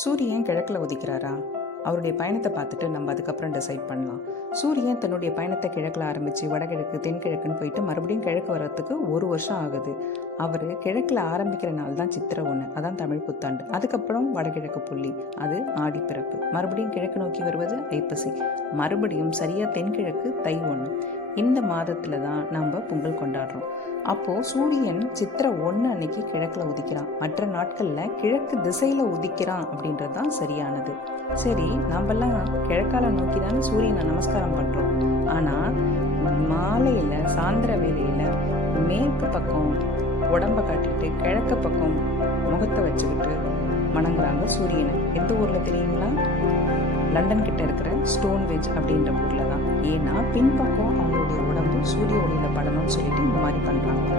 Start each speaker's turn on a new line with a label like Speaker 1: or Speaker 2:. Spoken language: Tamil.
Speaker 1: சூரியன் கிழக்கில் உதிக்கிறாரா? அவருடைய பயணத்தை பார்த்துட்டு நம்ம அதுக்கப்புறம் டிசைட் பண்ணலாம். சூரியன் தன்னுடைய பயணத்தை கிழக்கில் ஆரம்பித்து வடகிழக்கு தென்கிழக்குன்னு போயிட்டு மறுபடியும் கிழக்கு வர்றதுக்கு ஒரு வருஷம் ஆகுது. அவர் கிழக்கில் ஆரம்பிக்கிற நாள் தான் சித்திரை ஒன்று அதான் தமிழ் புத்தாண்டு. அதுக்கப்புறம் வடகிழக்கு புள்ளி. அது ஆடிப்பிறப்பு மறுபடியும் கிழக்கு நோக்கி வருவது ஐப்பசி. மறுபடியும் சரியாக தென்கிழக்கு தை ஒன்று இந்த மாதத்தில் தான் நம்ம பொங்கல் கொண்டாடுறோம். அப்போது சூரியன் சித்திரை ஒன்று அன்னைக்கு கிழக்கில் உதிக்கிறான். மற்ற நாட்களில் கிழக்கு திசையில் உதிக்கிறான் அப்படின்றது தான் சரியானது. சரி நம்மெல்லாம் கிழக்கால நோக்கி தானே சூரியனை நமஸ்காரம் பண்ணுறோம் ஆனால் மாலையில் சாயந்தர வேளையில் மேற்கு பக்கம் உடம்ப காட்டிட்டு கிழக்கு பக்கம் முகத்தை வச்சுக்கிட்டு வணங்குறாங்க சூரியனை. எந்த ஊரில் தெரியுங்களா? லண்டன் கிட்ட இருக்கிற ஸ்டோன் வெஜ் அப்படின்ற ஊரில் தான் ஏன்னா பின்பக்கம் அவங்களுடைய உடம்பு சூரிய ஒளியில் படணும்னு சொல்லிட்டு இந்த மாதிரி பண்ணுறாங்க